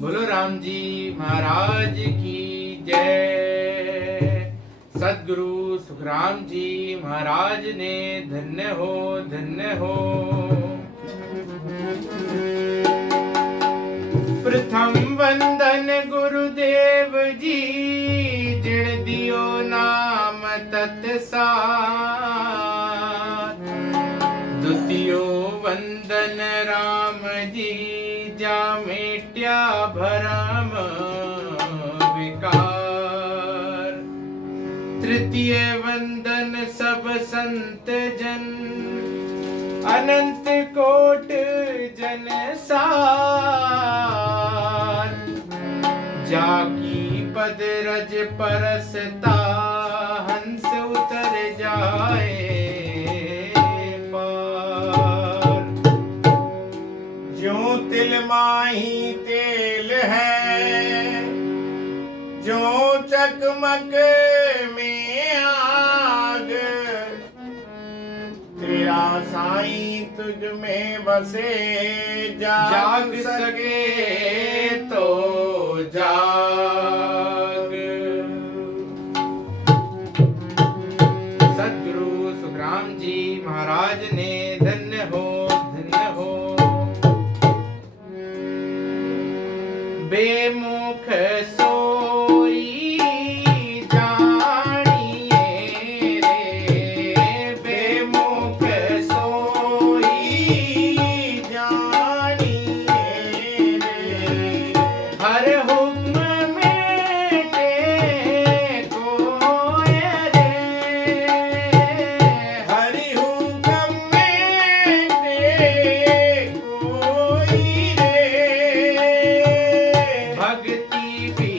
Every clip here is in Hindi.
बोलो राम जी महाराज की जय। सद्गुरु सुखराम जी महाराज ने धन्य हो धन्य हो। प्रथम वंदन गुरुदेव जी, जिण दियो नाम तत्सार। द्वितीयो वंदन राम जी, जा मेट्या भरम विकार। तृतीय वंदन सब संत जन, अनंत कोट जन सार। जाकी पद रज परसता, हंस उतर जाए पार। ज्यों तिल माही तेल है, ज्यों चकमक में आग। तेरा साईं तुझ में बसे, जाग सके तो जाग। सद्गुरु सुखराम जी महाराज ने धन्य हो धन्य हो। बेमुख सोई जानिए रे, बेमुख सोई जानिए रे। हर हुक्म में कोय रे। हरि हुक्म में कोई रे। भक्ति भी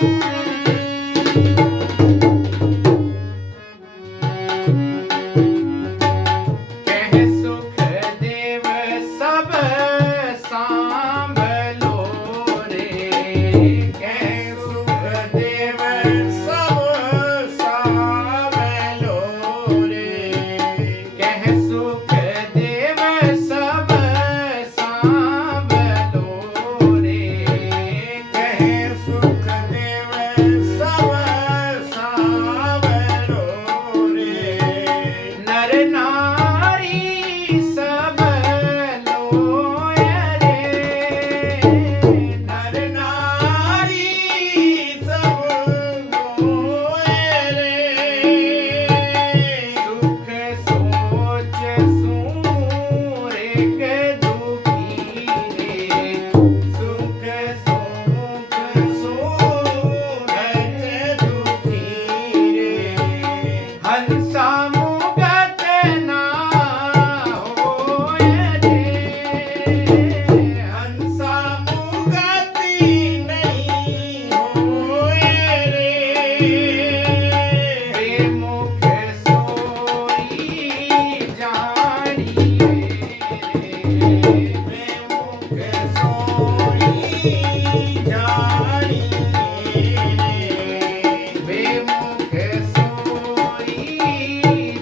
कह सुख देव सब सांभलो रे, कह सुख देव सब सांभलो रे, कह सुख देव सब सांभलो रे, कह सुख देव सब सांभलो रे, नर नारी सब लोय रे, नर नारी सब लोए रे, सुख सोच सूरे के दुखी रे, सुख सुख सूरज दुखी रे, हंसा मुगत ना होय रे, हंसा मुगति नहीं होए रे, बेमुख सोई जानिए रे, बेमुख सोई जानी रे, बेमुख सोई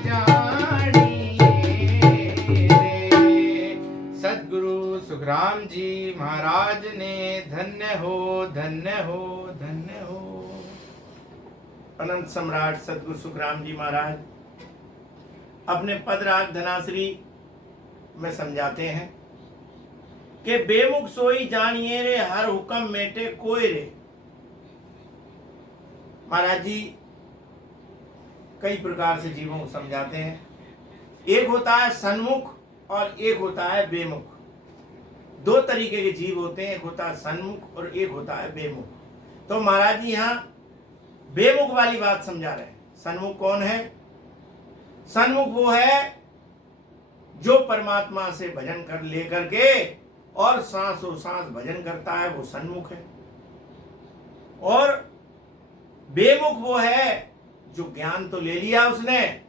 जानिए रे। सद्गुरु सुखराम जी महाराज ने धन्य हो, धन्य हो, धन्य हो। अनंत सम्राट सदगुरु सुखराम जी महाराज अपने पदराग धनाश्री में समझाते हैं कि बेमुख सोई जानिए रे, हर हुक्म मेटे कोय रे। महाराज जी कई प्रकार से जीवों को समझाते हैं। एक होता है सन्मुख और एक होता है बेमुख। दो तरीके के जीव होते हैं, एक होता है सन्मुख और एक होता है बेमुख। तो महाराज जी यहाँ बेमुख वाली बात समझा रहे हैं। सन्मुख कौन है? सन्मुख वो है जो परमात्मा से भजन कर लेकर के और सांसों सांस भजन करता है, वो सन्मुख है। और बेमुख वो है जो ज्ञान तो ले लिया उसने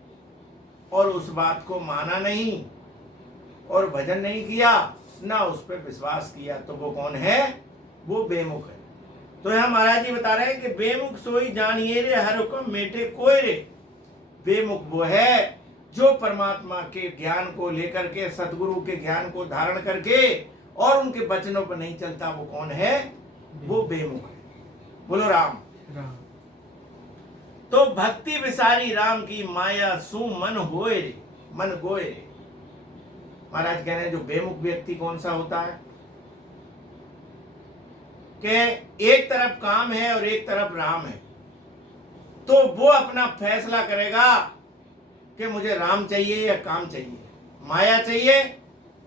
और उस बात को माना नहीं और भजन नहीं किया, ना उस पर विश्वास किया, तो वो कौन है? वो बेमुख है। तो यहां महाराज जी बता रहे हैं कि बेमुख सोई जानिए रे, हर हुक्म मेटे कोय रे। बेमुख वो है जो परमात्मा के ज्ञान को लेकर के, सदगुरु के ज्ञान को धारण करके और उनके वचनों पर नहीं चलता, वो कौन है? वो बेमुख है। बोलो राम। राम। तो भक्ति विसारी राम की माया सु मन होए रे, मन गोए रे। महाराज कह रहे हैं जो बेमुख व्यक्ति कौन सा होता है कि एक तरफ काम है और एक तरफ राम है, तो वो अपना फैसला करेगा कि मुझे राम चाहिए या काम चाहिए, माया चाहिए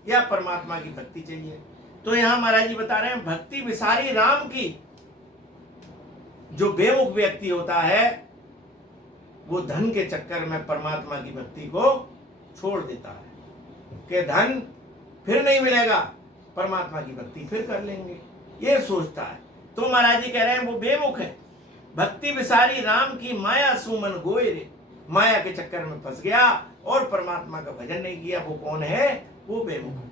या परमात्मा की भक्ति चाहिए। तो यहां महाराज जी बता रहे हैं भक्ति विसारी राम की। जो बेमुख व्यक्ति होता है वो धन के चक्कर में परमात्मा की भक्ति को छोड़ देता है कि धन फिर नहीं मिलेगा, परमात्मा की भक्ति फिर कर लेंगे, ये सोचता है। तो महाराज जी कह रहे हैं वो बेमुख है। भक्ति विसारी राम की माया सुमन गोए रे। माया के चक्कर में फंस गया और परमात्मा का भजन नहीं किया, वो कौन है? वो बेमुख है।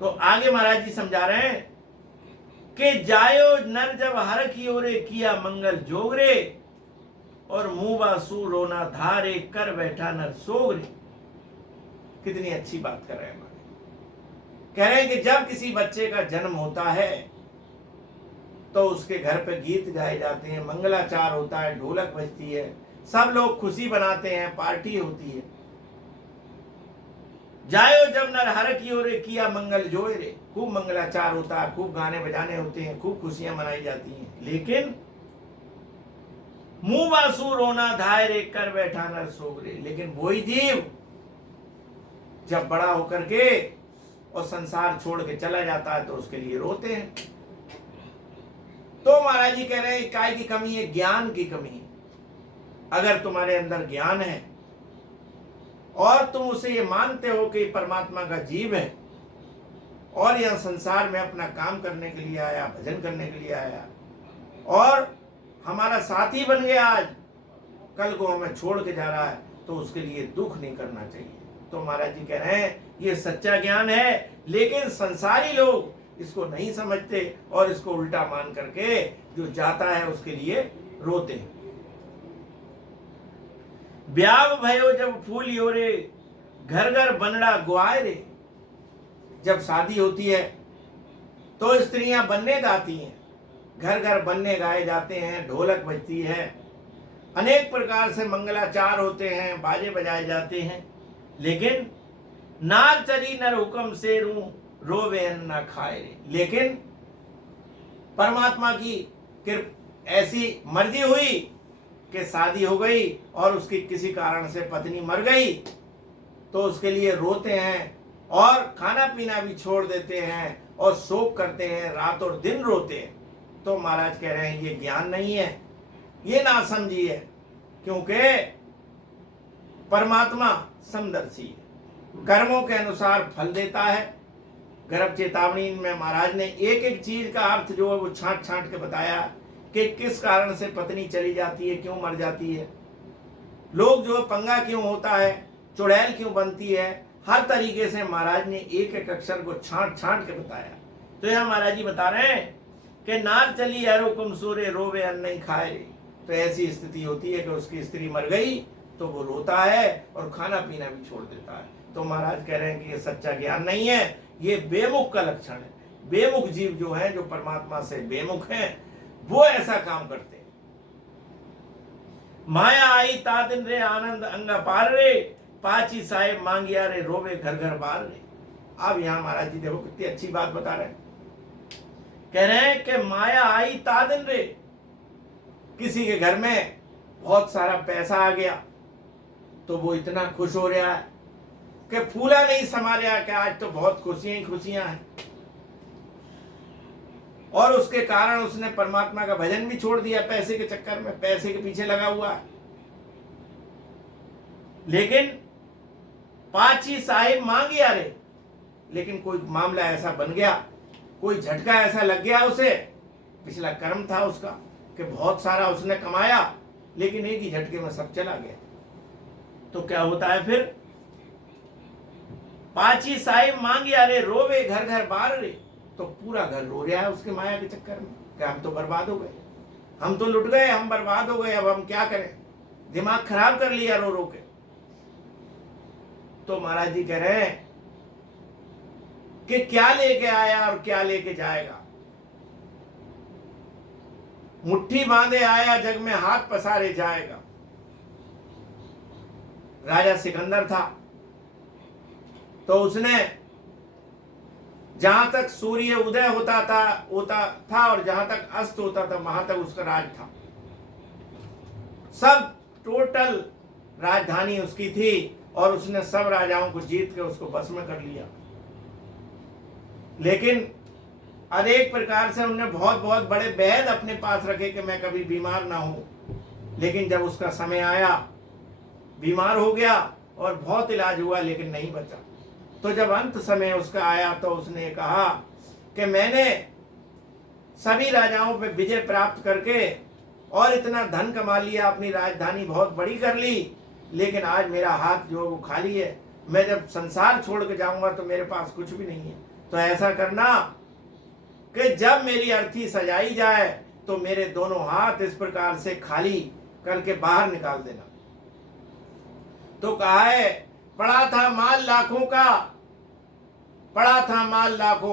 तो आगे महाराज जी समझा रहे हैं कि जायो नर जब हर की ओरे किया मंगल जोग रे, और मुंह सू रोना धारे कर बैठा नर सोग रे। कितनी अच्छी बात कर रहे हैं। कह रहे हैं कि जब किसी बच्चे का जन्म होता है तो उसके घर पे गीत गाए जाते हैं, मंगलाचार होता है, ढोलक बजती है, सब लोग खुशी बनाते हैं, पार्टी होती है। जायो जब नर हर की ओरे किया मंगल जोए रे। खूब मंगलाचार होता है, खूब गाने बजाने होते हैं, खूब खुशियां मनाई जाती हैं, लेकिन मुंह बासु रोना धाय रे कर बैठा नर सोग रे। लेकिन वही जीव जब बड़ा होकर के और संसार छोड़ के चला जाता है तो उसके लिए रोते हैं। तो महाराज जी कह रहे हैं काय की कमी है? ज्ञान की कमी है। अगर तुम्हारे अंदर ज्ञान है और तुम उसे ये मानते हो कि परमात्मा का जीव है और यह संसार में अपना काम करने के लिए आया, भजन करने के लिए आया, और हमारा साथी बन गया आज, कल को हमें छोड़ के जा रहा है, तो उसके लिए दुख नहीं करना चाहिए। तो महाराज जी कह रहे हैं ये सच्चा ज्ञान है, लेकिन संसारी लोग इसको नहीं समझते और इसको उल्टा मान करके जो जाता है उसके लिए रोते हैं। ब्याह भयो जब फूल योरे, घर घर बनड़ा गुआए रे। जब शादी होती है तो स्त्रियां बनने गाती हैं, घर घर बनने गाए जाते हैं, ढोलक बजती है, अनेक प्रकार से मंगलाचार होते हैं, बाजे बजाए जाते हैं, लेकिन नार चरी नर हुक्म से रू रोवे अन्न न खाए रे। लेकिन परमात्मा की ऐसी मर्जी हुई कि शादी हो गई और उसकी किसी कारण से पत्नी मर गई, तो उसके लिए रोते हैं और खाना पीना भी छोड़ देते हैं और शोक करते हैं, रात और दिन रोते हैं। तो महाराज कह रहे हैं ये ज्ञान नहीं है, ये ना समझिए, क्योंकि परमात्मा समदर्शी है, कर्मों के अनुसार फल देता है। गर्भ चेतावनी में महाराज ने एक एक चीज का अर्थ जो है वो छांट छांट के बताया कि किस कारण से पत्नी चली जाती है, क्यों मर जाती है, लोग जो पंगा क्यों होता है, चुड़ैल क्यों बनती है, हर तरीके से महाराज ने एक एक अक्षर को छांट छांट के बताया। तो यह महाराज जी बता रहे हैं कि नार चली हैरो कुम सूरे रोवे अन्न नहीं खाए रे। तो ऐसी स्थिति होती है कि उसकी स्त्री मर गई तो वो रोता है और खाना पीना भी छोड़ देता है। तो महाराज कह रहे हैं कि ये सच्चा ज्ञान नहीं है, ये बेमुख का लक्षण है। बेमुख जीव जो है, जो परमात्मा से बेमुख हैं, वो ऐसा काम करते हैं। माया आई तादिन रे आनंद अंगा पार रे, पाची साहेब मांगिया रे रोवे घर घर बार रे। अब यहां महाराज जी देखो कितनी अच्छी बात बता रहे हैं। कह रहे हैं कि माया आई तादिन रे, किसी के घर में बहुत सारा पैसा आ गया तो वो इतना खुश हो रहा है कि फूला नहीं समा रहा कि आज तो बहुत खुशियां ही खुशियां हैं, और उसके कारण उसने परमात्मा का भजन भी छोड़ दिया पैसे के चक्कर में, पैसे के पीछे लगा हुआ है। लेकिन पाची साहिब मांगी आ रे, लेकिन कोई मामला ऐसा बन गया, कोई झटका ऐसा लग गया उसे, पिछला कर्म था उसका कि बहुत सारा उसने कमाया, लेकिन एक ही झटके में सब चला गया। तो क्या होता है फिर? पाची साहिब मांगी आ रे रोवे घर घर बार रे। तो पूरा घर रो रहा है उसके माया के चक्कर में कि हम तो बर्बाद हो गए, हम तो लुट गए, हम बर्बाद हो गए, अब हम क्या करें, दिमाग खराब कर लिया रो रो के। तो महाराज जी कह रहे हैं कि क्या लेके आया और क्या लेके जाएगा। मुट्ठी बांधे आया जग में हाथ पसारे जाएगा। राजा सिकंदर था तो उसने जहां तक सूर्य उदय होता था और जहां तक अस्त होता था वहां तक उसका राज था। सब टोटल राजधानी उसकी थी और उसने सब राजाओं को जीत के उसको बस में कर लिया। लेकिन अनेक प्रकार से उन्होंने बहुत बहुत बड़े वैद्य अपने पास रखे कि मैं कभी बीमार ना हूं, लेकिन जब उसका समय आया बीमार हो गया और बहुत इलाज हुआ लेकिन नहीं बचा। तो जब अंत समय उसका आया तो उसने कहा कि मैंने सभी राजाओं पे विजय प्राप्त करके और इतना धन कमा लिया, अपनी राजधानी बहुत बड़ी कर ली, लेकिन आज मेरा हाथ जो वो खाली है। मैं जब संसार छोड़ के जाऊंगा तो मेरे पास कुछ भी नहीं है। तो ऐसा करना कि जब मेरी अर्थी सजाई जाए तो मेरे दोनों हाथ इस प्रकार से खाली करके बाहर निकाल देना। तो कहा है पड़ा था माल लाखों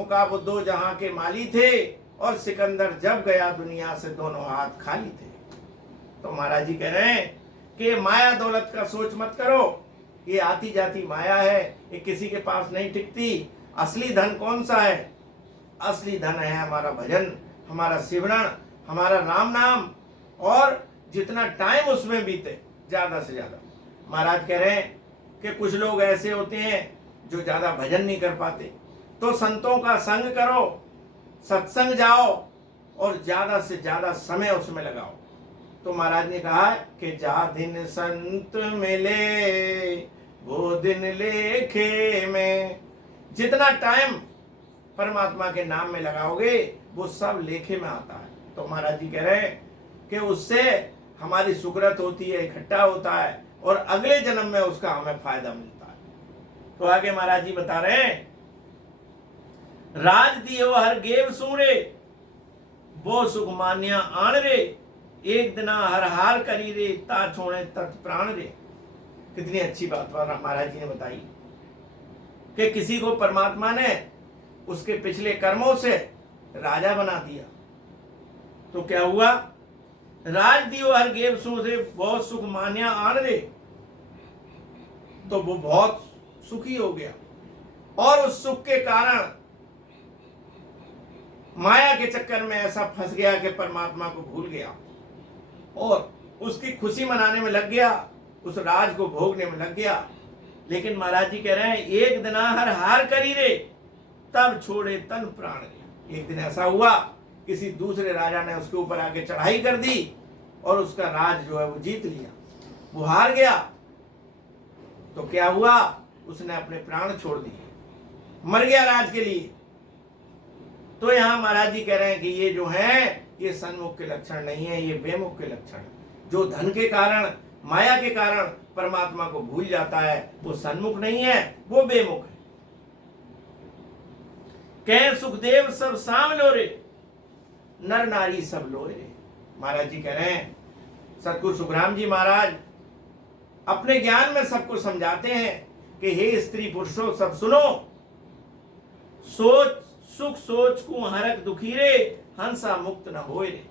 का, वो दो जहां के माली थे, और सिकंदर जब गया दुनिया से दोनों हाथ खाली थे। तो महाराज जी कह रहे हैं कि माया दौलत का सोच मत करो, ये आती जाती माया है, ये किसी के पास नहीं टिकती। असली धन कौन सा है? असली धन है हमारा भजन, हमारा सिमरण, हमारा राम नाम, और जितना टाइम उसमें बीते ज्यादा से ज्यादा। महाराज कह रहे हैं कि कुछ लोग ऐसे होते हैं जो ज्यादा भजन नहीं कर पाते, तो संतों का संग करो, सत्संग जाओ और ज्यादा से ज्यादा समय उसमें लगाओ। तो महाराज ने कहा कि जा दिन संत मिले वो दिन लेखे में। जितना टाइम परमात्मा के नाम में लगाओगे वो सब लेखे में आता है। तो महाराज जी कह रहे हैं कि उससे हमारी सुकृत होती है, इकट्ठा होता है और अगले जन्म में उसका हमें फायदा मिलता है। तो आगे महाराज जी बता रहे हैं, राज दियो हर गेव सूरे, वो सुख मान्या आन रे, एक दिना हर हार करी रे, ता छोड़े तत् प्राण रे। कितनी अच्छी बात महाराज जी ने बताई कि किसी को परमात्मा ने उसके पिछले कर्मों से राजा बना दिया तो क्या हुआ, राज दियो हर गेव सूरे, बहुत सुख मान्या आन रे, तो वो बहुत सुखी हो गया और उस सुख के कारण माया के चक्कर में ऐसा फंस गया कि परमात्मा को भूल गया और उसकी खुशी मनाने में लग गया, उस राज को भोगने में लग गया। लेकिन महाराज जी कह रहे हैं, एक दिन हर हार करी रे, तब छोड़े तन प्राण रे। एक दिन ऐसा हुआ, किसी दूसरे राजा ने उसके ऊपर आके चढ़ाई कर दी और उसका राज जो है वो जीत लिया, वो हार गया। तो क्या हुआ, उसने अपने प्राण छोड़ दिए, मर गया राज के लिए। तो यहां महाराज जी कह रहे हैं कि ये जो है ये सन्मुख के लक्षण नहीं है, ये बेमुख के लक्षण। जो धन के कारण, माया के कारण परमात्मा को भूल जाता है, वो सन्मुख नहीं है, वो बेमुख है। कह सुखदेव सब साम लो रे, नर नारी सब लोए रे। महाराज जी कह रहे हैं, सतगुरु सुखराम जी महाराज अपने ज्ञान में सबको समझाते हैं कि हे स्त्री पुरुषों सब सुनो, सोच सुख सोच को हरक दुखी रे, हंसा मुक्त न होए रे।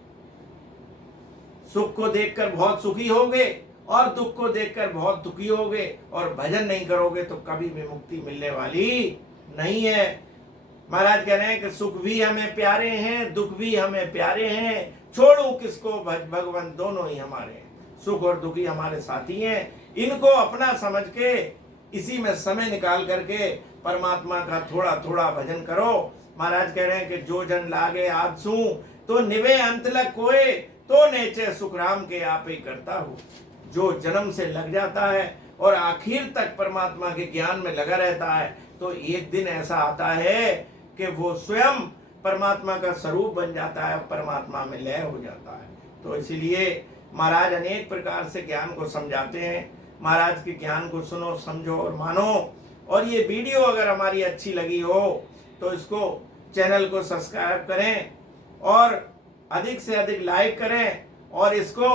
सुख को देखकर बहुत सुखी होगे और दुख को देखकर बहुत दुखी होगे और भजन नहीं करोगे तो कभी भी मुक्ति मिलने वाली नहीं है। महाराज कह रहे हैं कि सुख भी हमें प्यारे हैं, दुख भी हमें प्यारे हैं, छोड़ू किसको भगवान दोनों ही हमारे हैं। सुख और दुखी हमारे साथी हैं, इनको अपना समझ के इसी में समय निकाल करके परमात्मा का थोड़ा थोड़ा भजन करो। महाराज कह रहे हैं कि जो जन लागे आदसू, तो निवे अंतलक कोए, तो नेचे सुखराम के आप ही करता हो। जो जन्म से लग जाता है और आखिर तक परमात्मा के ज्ञान में लगा रहता है, तो एक दिन ऐसा आता है कि वो स्वयं परमात्मा का स्वरूप बन जाता है, परमात्मा में लय हो जाता है। तो इसीलिए महाराज अनेक प्रकार से ज्ञान को समझाते हैं। महाराज के ज्ञान को सुनो, समझो और मानो। और ये वीडियो अगर हमारी अच्छी लगी हो तो इसको चैनल को सब्सक्राइब करें और अधिक से अधिक लाइक करें और इसको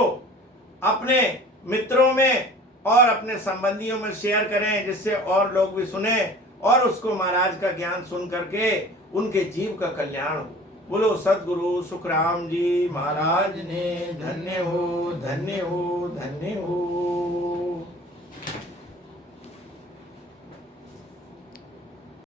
अपने मित्रों में और अपने संबंधियों में शेयर करें, जिससे और लोग भी सुने और उसको महाराज का ज्ञान सुन करके उनके जीव का कल्याण हो। बोलो सद्गुरु सुखराम जी महाराज ने धन्य हो, धन्य हो, धन्य हो।